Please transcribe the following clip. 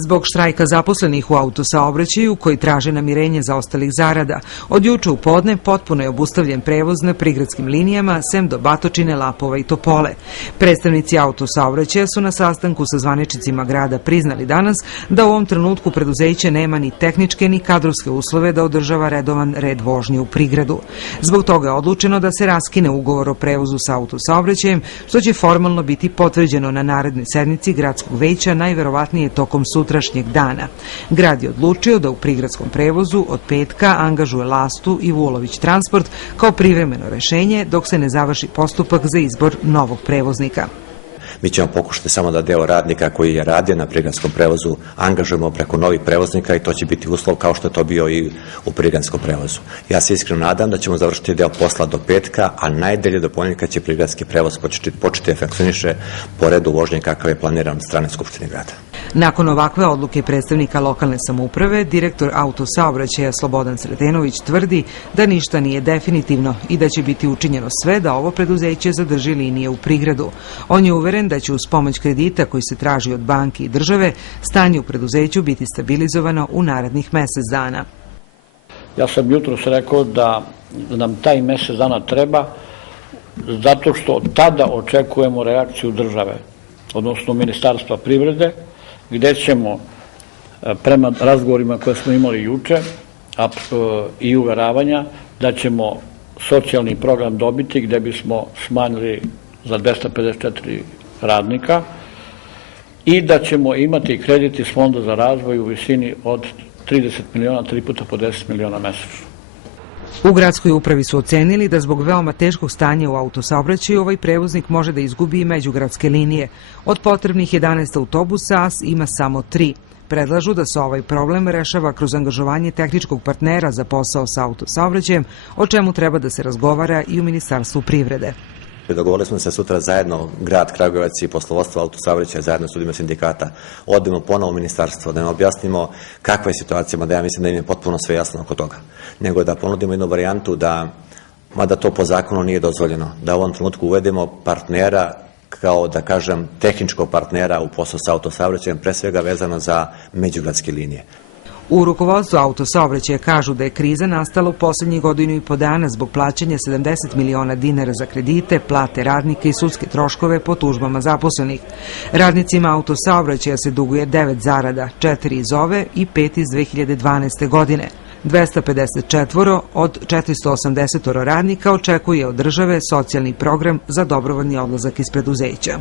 Zbog štrajka zaposlenih u autosaobraćaju koji traže namirenje zaostalih zarada, od juče u podne potpuno je obustavljen prevoz na prigradskim linijama sem do Batočine, Lapova i Topole. Predstavnici autosaobraćaja su na sastanku sa zvaničnicima grada priznali danas da u ovom trenutku preduzeće nema ni tehničke ni kadrovske uslove da održava redovan red vožnje u prigradu. Zbog toga je odlučeno da se raskine ugovor o prevozu sa autosaobraćajem, što će formalno biti potvrđeno na narednoj sednici gradskog veća, najverovatnije tokom sutrašnjeg dana. Grad je odlučio da u prigradskom prevozu od petka angažuje Lastu i Vulović transport kao privremeno rešenje dok se ne završi postupak za izbor novog prevoznika. Mi ćemo pokušati samo da deo radnika koji je radio na prigradskom prevozu angažujemo preko novih prevoznika i to će biti uslov kao što je to bio i u prigradskom prevozu. Ja se iskreno nadam da ćemo završiti deo posla do petka, a najdelje do ponedjeljka će prigradski prevoz početi funkcioniše po redu vožnje kakav je planiran od strane Skupštine grada. Nakon ovakve odluke predstavnika lokalne samouprave, direktor autosaobraćaja Slobodan Sretenović tvrdi da ništa nije definitivno i da će biti učinjeno sve da ovo preduzeće zadrži linije u prigradu. On je uveren da će uz pomoć kredita koji se traži od banki i države, stanje u preduzeću biti stabilizovano u narednih mesec dana. Ja sam jutros rekao da nam taj mesec dana treba zato što tada očekujemo reakciju države, odnosno Ministarstva privrede, gde ćemo prema razgovorima koje smo imali juče i uveravanja da ćemo socijalni program dobiti gde bismo smanjili za 254 radnika i da ćemo imati kredit iz Fonda za razvoj u visini od 30 miliona, 3 puta po 10 miliona mesečno. U gradskoj upravi su ocenili da zbog veoma teškog stanja u autosaobraćaju ovaj prevoznik može da izgubi i međugradske linije. Od potrebnih 11 autobusa AS ima samo 3. Predlažu da se ovaj problem rešava kroz angažovanje tehničkog partnera za posao sa autosaobraćajem, o čemu treba da se razgovara i u Ministarstvu privrede. Dogovorili smo se sutra zajedno, grad Kragujevac i poslovodstvo autosaobraćaja zajedno s ljudima sindikata, odemo ponovo u ministarstvo, da im objasnimo kakva je situacija, mada ja mislim da im je potpuno sve jasno oko toga, nego da ponudimo jednu varijantu da, mada to po zakonu nije dozvoljeno, da u ovom trenutku uvedemo partnera kao, da kažem, tehničkog partnera u posao sa autosaobraćajem, pre svega vezano za međugradske linije. U rukovodstvu autosaobraćaja kažu da je kriza nastala u poslednjih godinu i po dana zbog plaćanja 70 miliona dinara za kredite, plate radnika i sudske troškove po tužbama zaposlenih. Radnicima autosaobraćaja se duguje 9 zarada, 4 iz ove i 5 iz 2012. godine. 254 od 480 radnika očekuje od države socijalni program za dobrovoljni odlazak iz preduzeća.